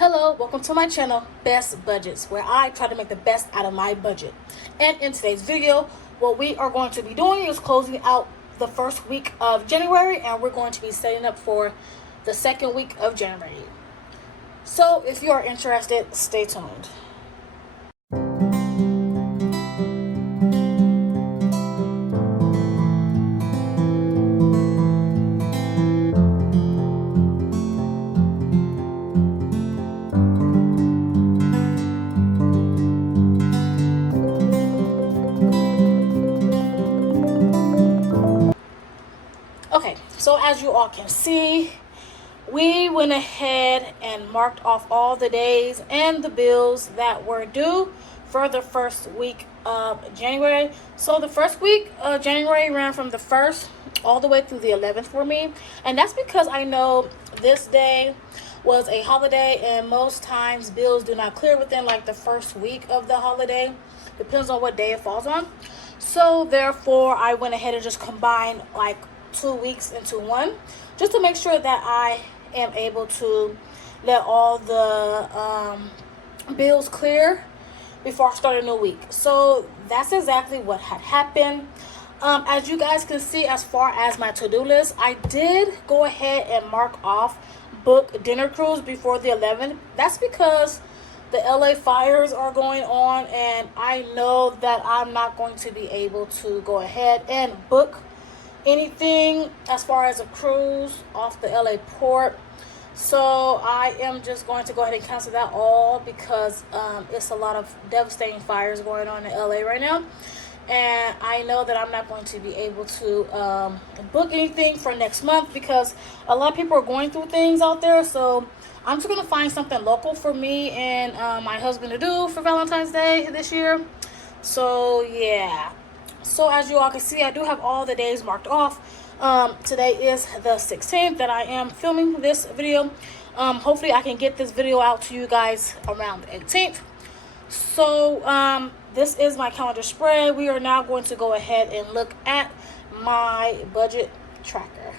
Hello, welcome to my channel, Best Budgets, where I try to make the best out of my budget. And in today's video, what we are going to be doing is closing out the first week of January, and we're going to be setting up for the second week of January. So if you are interested, stay tuned. Okay, so as you all can see, we went ahead and marked off all the days and the bills that were due for the first week of January. So the first week of January ran from the 1st all the way through the 11th for me. And that's because I know this day was a holiday, and most times bills do not clear within like the first week of the holiday. Depends on what day it falls on. So therefore, I went ahead and just combined like 2 weeks into one, just to make sure that I am able to let all the bills clear before I start a new week. So that's exactly what had happened. As you guys can see, as far as my to-do list, I did go ahead and mark off book dinner cruise before the 11th. That's because the LA fires are going on, and I know that I'm not going to be able to go ahead and book anything as far as a cruise off the LA port. So I am just going to go ahead and cancel that all because it's a lot of devastating fires going on in LA right now, and I know that I'm not going to be able to book anything for next month because a lot of people are going through things out there. So I'm just going to find something local for me and my husband to do for Valentine's Day this year. So yeah. So as you all can see, I do have all the days marked off. Today is the 16th that I am filming this video. Hopefully I can get this video out to you guys around the 18th. So this is my calendar spread. We are now going to go ahead and look at my budget tracker.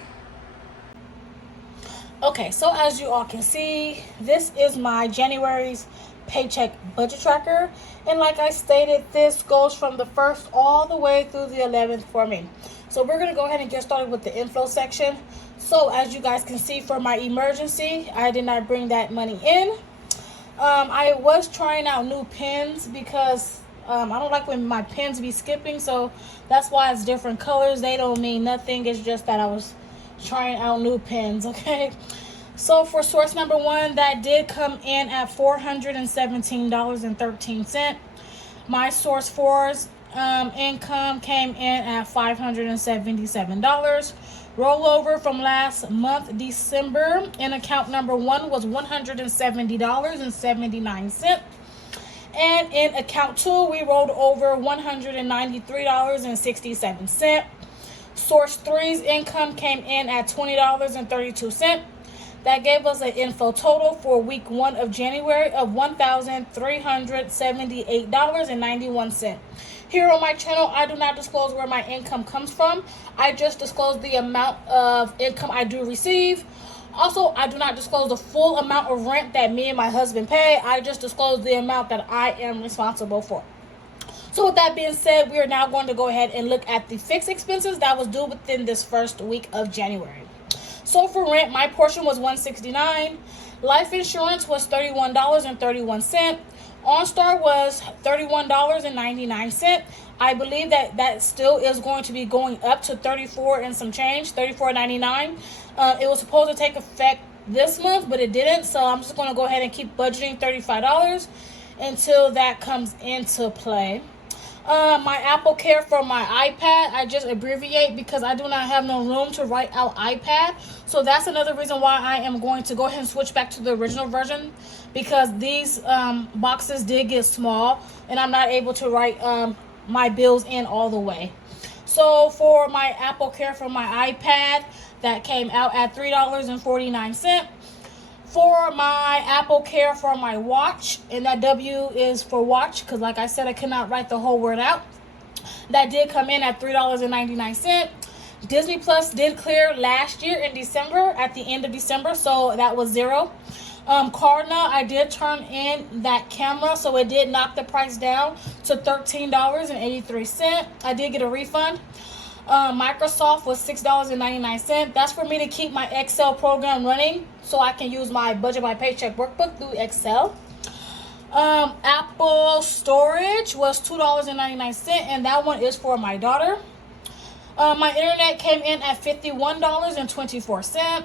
Okay, so as you all can see, this is my January's Paycheck budget tracker, and like I stated, this goes from the 1st all the way through the 11th for me. So we're going to go ahead and get started with the inflow section. So as you guys can see, for my emergency, I did not bring that money in. I was trying out new pens because I don't like when my pens be skipping, so that's why it's different colors. They don't mean nothing, it's just that I was trying out new pens. Okay, so for source number 1, that did come in at $417.13. My source 4's income came in at $577. Rollover from last month, December, in account number 1 was $170.79. And in account 2, we rolled over $193.67. Source 3's income came in at $20.32. That gave us an info total for week 1 of January of $1,378.91. Here on my channel, I do not disclose where my income comes from. I just disclose the amount of income I do receive. Also, I do not disclose the full amount of rent that me and my husband pay. I just disclose the amount that I am responsible for. So with that being said, we are now going to go ahead and look at the fixed expenses that was due within this first week of January. So for rent, my portion was $169. Life insurance was $31.31. OnStar was $31.99. I believe that still is going to be going up to $34 and some change, $34.99. It was supposed to take effect this month, but it didn't. So I'm just going to go ahead and keep budgeting $35 until that comes into play. My Apple Care for my iPad, I just abbreviate because I do not have no room to write out iPad. So that's another reason why I am going to go ahead and switch back to the original version, because these boxes did get small and I'm not able to write my bills in all the way. So for my Apple Care for my iPad, that came out at $3.49. For my Apple Care for my watch, and that W is for watch because like I said, I cannot write the whole word out. That did come in at $3.99. Disney Plus did clear last year in December, at the end of December, so that was $0. Klarna, I did turn in that camera, so it did knock the price down to $13.83. I did get a refund. Microsoft was $6.99. That's for me to keep my Excel program running so I can use my budget by paycheck workbook through Excel. Apple storage was $2.99, and that one is for my daughter. My internet came in at $51.24.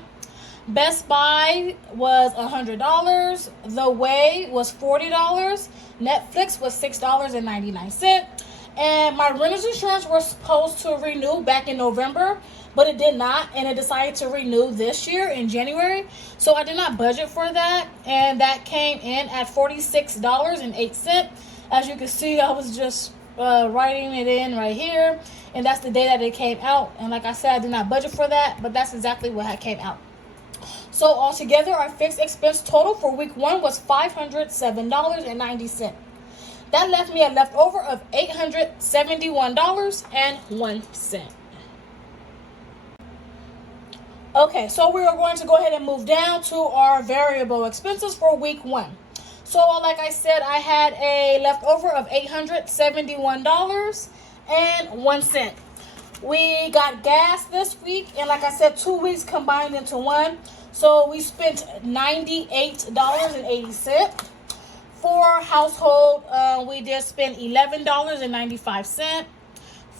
Best Buy was $100. The Way was $40. Netflix was $6.99. And my renter's insurance was supposed to renew back in November, but it did not, and it decided to renew this year in January. So I did not budget for that, and that came in at $46.08. As you can see, I was just writing it in right here, and that's the day that it came out. And like I said, I did not budget for that, but that's exactly what came out. So altogether, our fixed expense total for week 1 was $507.90. That left me a leftover of $871.01. Okay, so we are going to go ahead and move down to our variable expenses for week 1. So like I said, I had a leftover of $871.01. We got gas this week, and like I said, 2 weeks combined into one. So we spent $98.80. For household, we did spend $11.95.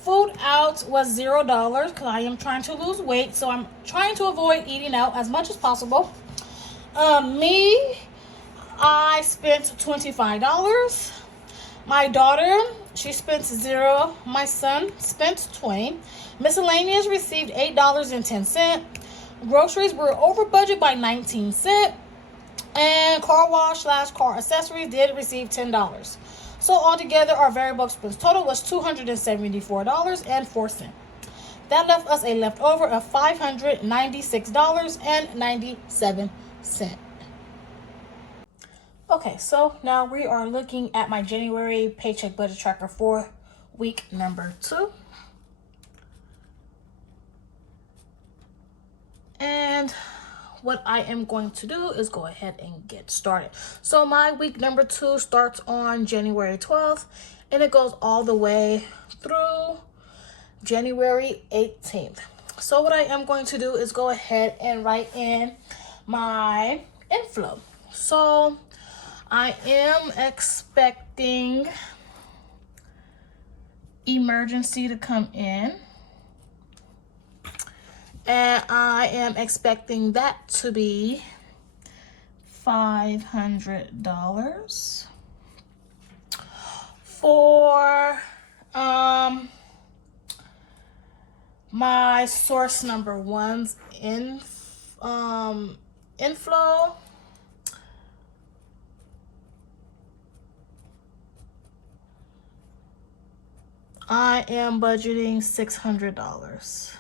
Food out was $0 because I am trying to lose weight, so I'm trying to avoid eating out as much as possible. I spent $25. My daughter, she spent $0. My son spent $20. Miscellaneous received $8.10. Groceries were over budget by 19 cents. And car wash / car accessories did receive $10. So altogether, our variable expense total was $274.04. That left us a leftover of $596.97. Okay, so now we are looking at my January paycheck budget tracker for week number 2. And what I am going to do is go ahead and get started. So my week number 2 starts on January 12th, and it goes all the way through January 18th. So what I am going to do is go ahead and write in my inflow. So I am expecting emergency to come in. And I am expecting that to be $500. For my source number 1's inflow, I am budgeting $600.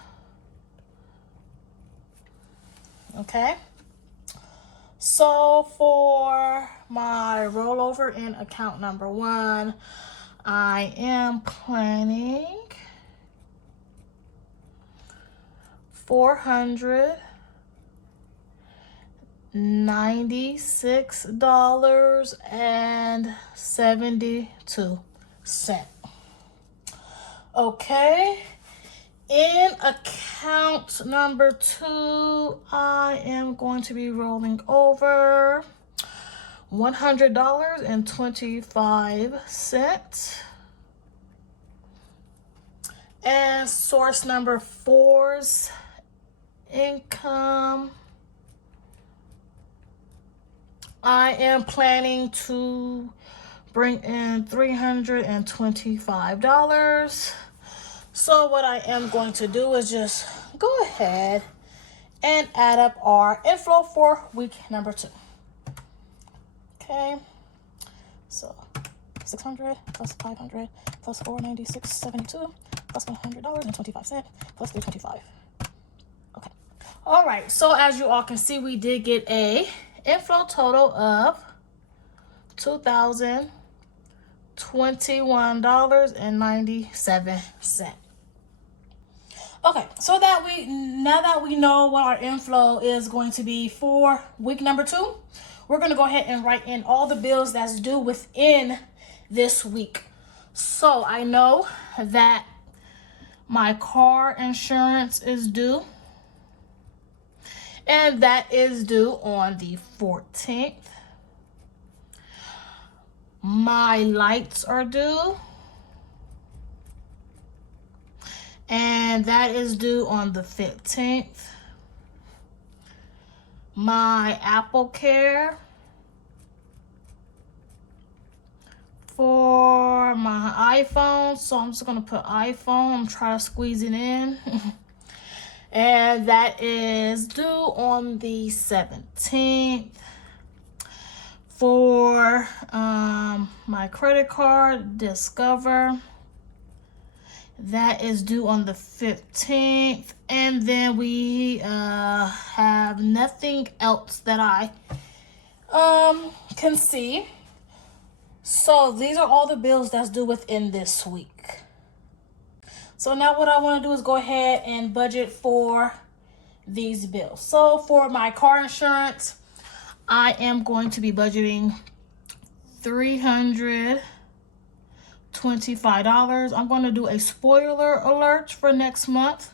Okay, so for my rollover in account number 1, I am planning $496.72. Okay. In account number 2, I am going to be rolling over $100.25. And source number 4's income, I am planning to bring in $325. So what I am going to do is just go ahead and add up our inflow for week number 2. Okay, so 600 plus 500 plus 496.72 plus $100.25 plus 325. Okay, all right. So as you all can see, we did get a inflow total of $2,021.97. Okay, so now that we know what our inflow is going to be for week number 2, we're going to go ahead and write in all the bills that's due within this week. So I know that my car insurance is due, and that is due on the 14th. My lights are due, and that is due on the 15th. My Apple Care for my iPhone, so I'm just gonna put iPhone, try to squeeze it in. And that is due on the 17th. For my credit card, Discover, that is due on the 15th. And then we have nothing else that I can see. So these are all the bills that's due within this week. So now what I want to do is go ahead and budget for these bills. So for my car insurance, I am going to be budgeting $325. I'm going to do a spoiler alert for next month.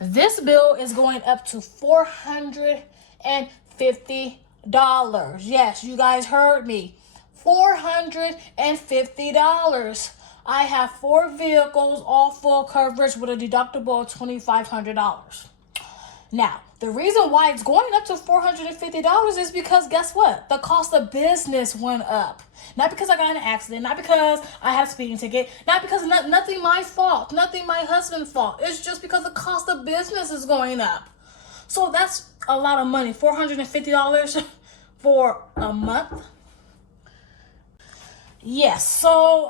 This bill is going up to $450. Yes, you guys heard me. $450. I have 4 vehicles, all full coverage with a deductible of $2,500. Now, the reason why it's going up to $450 is because guess what? The cost of business went up. Not because I got in an accident, not because I had a speeding ticket, not because nothing my fault, nothing my husband's fault. It's just because the cost of business is going up. So that's a lot of money, $450 for a month. Yes, so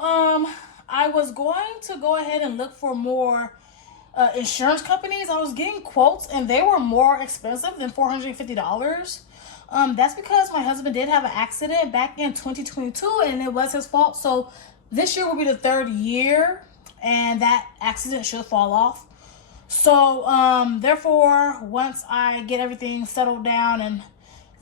I was going to go ahead and look for more insurance companies. I was getting quotes and they were more expensive than $450. That's because my husband did have an accident back in 2022 and it was his fault. So this year will be the 3rd year and that accident should fall off. So therefore, once I get everything settled down and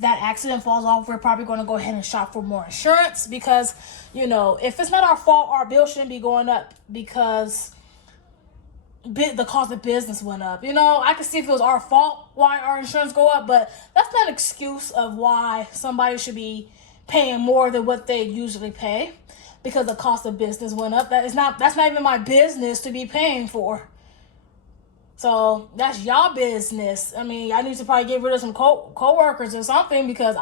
that accident falls off, we're probably going to go ahead and shop for more insurance because, you know, if it's not our fault, our bill shouldn't be going up because the cost of business went up. You know, I could see if it was our fault why our insurance go up, but that's not an excuse of why somebody should be paying more than what they usually pay because the cost of business went up. That's not even my business to be paying for. So that's y'all business. I mean, I need to probably get rid of some co-workers or something because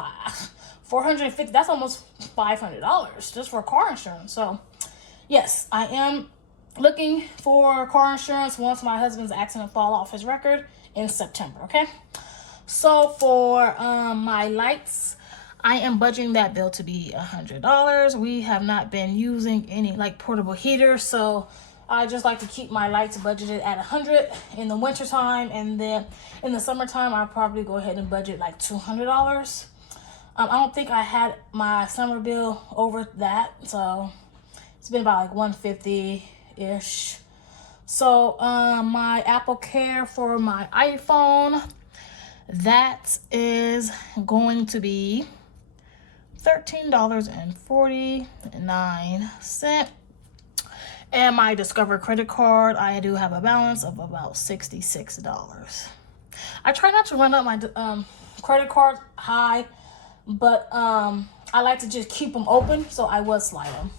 $450, that's almost $500 just for car insurance. So yes, I am looking for car insurance once my husband's accident fall off his record in September, okay? So for my lights, I am budgeting that bill to be $100. We have not been using any like portable heaters, so I just like to keep my lights budgeted at $100 in the wintertime, and then in the summertime, I'll probably go ahead and budget like $200. I don't think I had my summer bill over that, so it's been about like $150-ish. So my Apple Care for my iPhone, that is going to be $13.49. And my Discover credit card, I do have a balance of about $66. I try not to run up my credit card high, but I like to just keep them open, so I would slide them.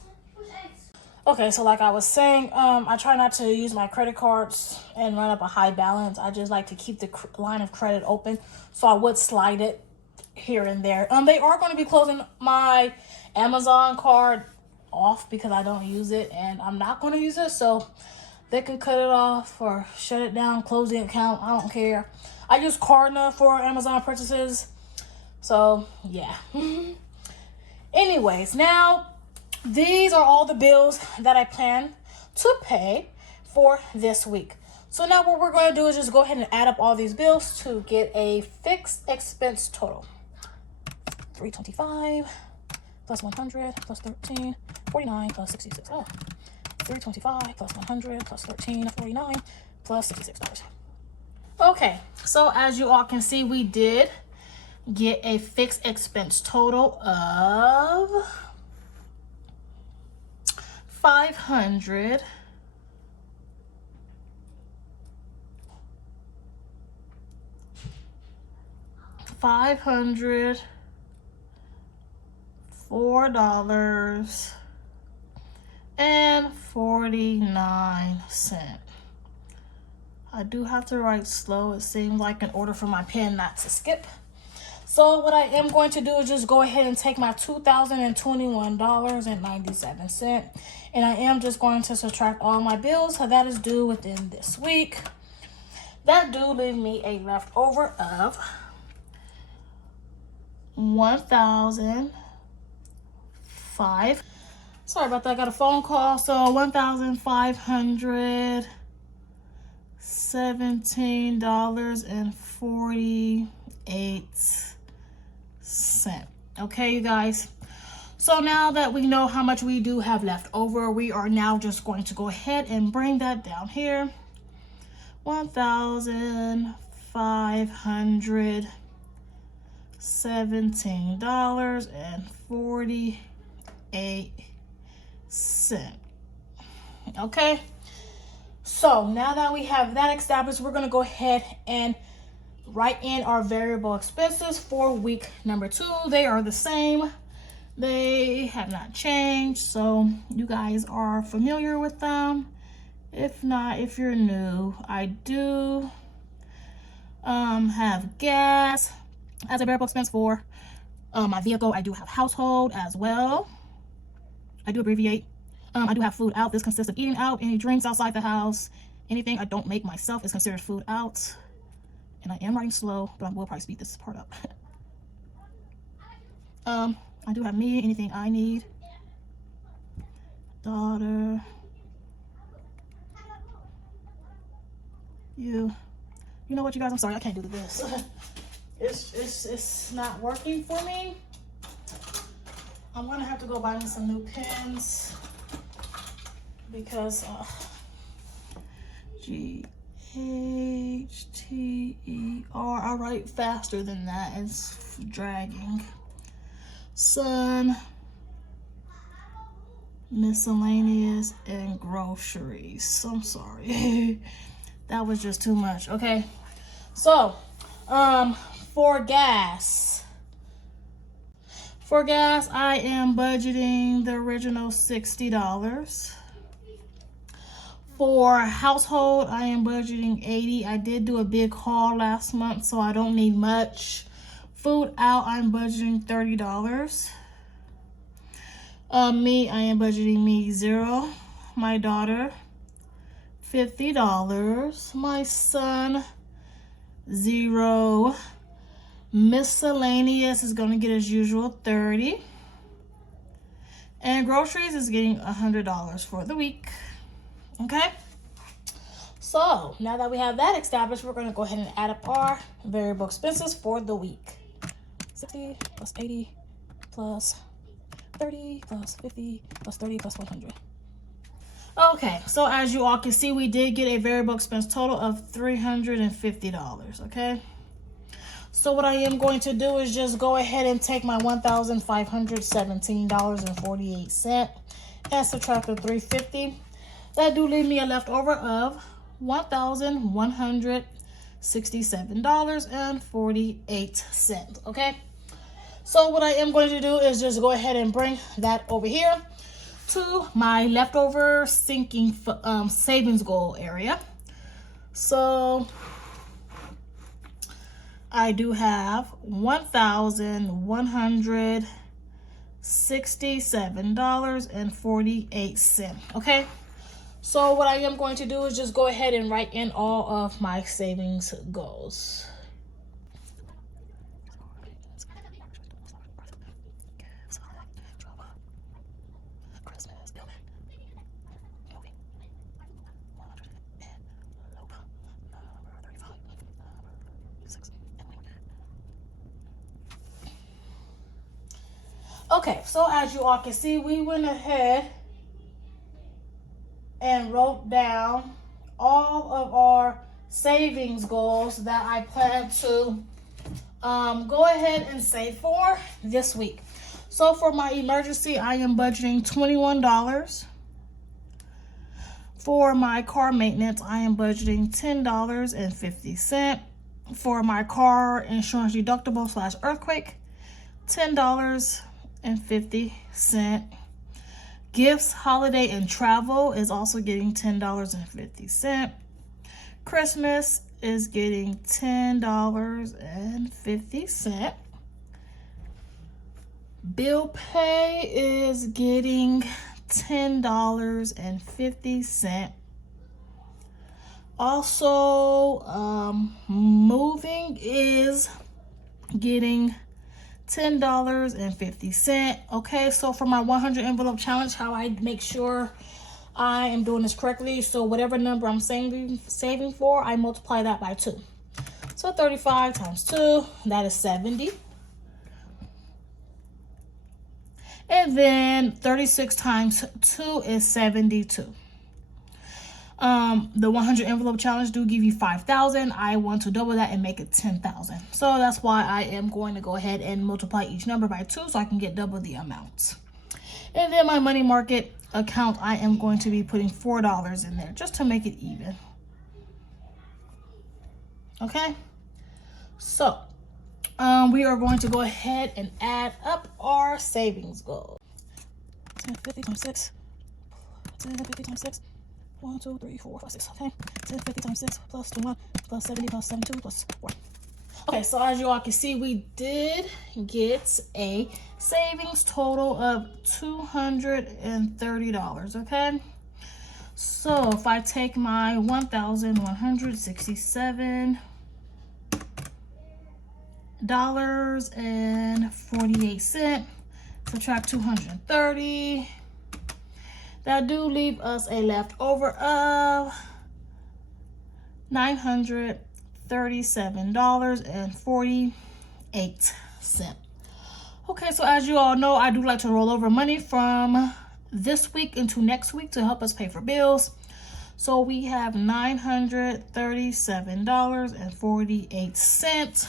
Okay, so like I was saying, I try not to use my credit cards and run up a high balance. I just like to keep the line of credit open, so I would slide it here and there. They are going to be closing my Amazon card off because I don't use it and I'm not going to use it, so they can cut it off or shut it down, close the account. I don't care. I use Klarna for Amazon purchases, so yeah. Anyways, now these are all the bills that I plan to pay for this week. So now what we're going to do is just go ahead and add up all these bills to get a fixed expense total. $325 plus 100 plus 13, 49 plus 66. Oh, $325 plus 100 plus 13, 49 plus $66. Okay, so as you all can see, we did get a fixed expense total of $500. $4.49. I do have to write slow. It seems like in order for my pen not to skip. So what I am going to do is just go ahead and take my $2,021.97, and I am just going to subtract all my bills that is due within this week. That do leave me a leftover of $1,500. Sorry about that. I got a phone call. So $1,517.48. Okay, you guys. So now that we know how much we do have left over, we are now just going to go ahead and bring that down here. $1,517.48. Okay, so now that we have that established, we're going to go ahead and write in our variable expenses for week number 2. They are the same. They have not changed, so you guys are familiar with them. If not, if you're new, I do have gas as a variable expense for my vehicle. I do have household as well. I do abbreviate. I do have food out. This consists of eating out, any drinks outside the house, anything I don't make myself is considered food out. And I am writing slow, but I will probably speed this part up. I do have me, anything I need. Daughter. You know what, you guys? I'm sorry, I can't do this. It's not working for me. I'm gonna have to go buy me some new pens because GHTER. I write faster than that. It's dragging. Son, miscellaneous, and groceries. I'm sorry. That was just too much. Okay. So, for gas, I am budgeting the original $60. For household, I am budgeting $80. I did do a big haul last month, so I don't need much. Food out, I'm budgeting $30. Me, I am budgeting me $0. My daughter, $50. My son, $0. Miscellaneous is gonna get as usual $30. And groceries is getting $100 for the week. Okay, so now that we have that established, we're going to go ahead and add up our variable expenses for the week. 60 plus 80 plus 30 plus 50 plus 30 plus 100. Okay, so as you all can see, we did get a variable expense total of $350. Okay, so what I am going to do is just go ahead and take my $1,517.48 and subtract the $350. That do leave me a leftover of $1,167.48. Okay, so what I am going to do is just go ahead and bring that over here to my leftover sinking savings goal area. So I do have $1,167.48. Okay. So what I am going to do is just go ahead and write in all of my savings goals. Okay, so as you all can see, we went ahead and wrote down all of our savings goals that I plan to go ahead and save for this week. So for my emergency, I am budgeting $21. For my car maintenance, I am budgeting $10.50. For my car insurance deductible / earthquake, $10.50. Gifts, holiday, and travel is also getting $10.50. Christmas is getting $10.50. Bill pay is getting $10.50. Also, moving is getting $10.50. Okay, so for my 100 envelope challenge, how I make sure I am doing this correctly, so whatever number I'm saving for, I multiply that by 2. So 35 times 2, that is 70. And then 36 times 2 is 72. The 100 envelope challenge do give you 5,000. I want to double that and make it 10,000. So that's why I am going to go ahead and multiply each number by 2 so I can get double the amount. And then my money market account, I am going to be putting $4 in there just to make it even. Okay, so we are going to go ahead and add up our savings goal. 1050 times 6. 1050 times 6. 1, 2, 3, 4, 5, 6. Okay, 1050 times 6 plus 21 plus 70 plus 72 plus 4. Okay, so as you all can see, we did get a savings total of $230. Okay, so if I take my $1,167.48, subtract 230, that do leave us a leftover of $937.48. Okay, so as you all know, I do like to roll over money from this week into next week to help us pay for bills. So we have $937.48.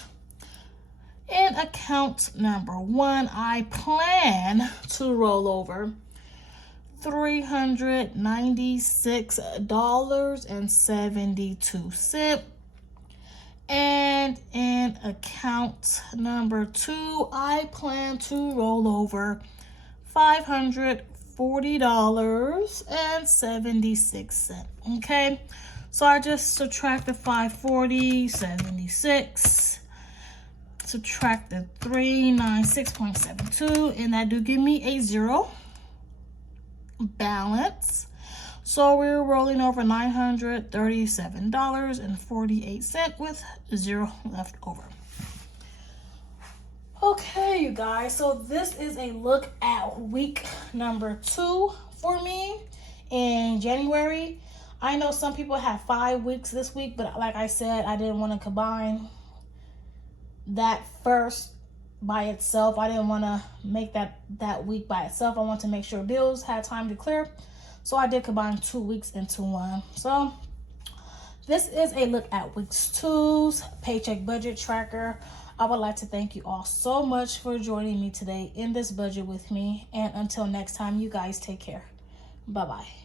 In account number 1, I plan to roll over $396.72. And in account number 2, I plan to roll over $540.76. Okay, so I just subtract the 540.76, subtract the 396.72, and that do give me a 0 balance. So we're rolling over $937.48 with 0 left over. Okay, you guys, so this is a look at week number 2 for me in January. I know some people have 5 weeks this week, but like I said, I didn't want to combine that first by itself. I didn't want to make that week by itself. I want to make sure bills had time to clear. So I did combine 2 weeks into one. So this is a look at week 2's paycheck budget tracker. I would like to thank you all so much for joining me today in this budget with me. And until next time, you guys take care. Bye-bye.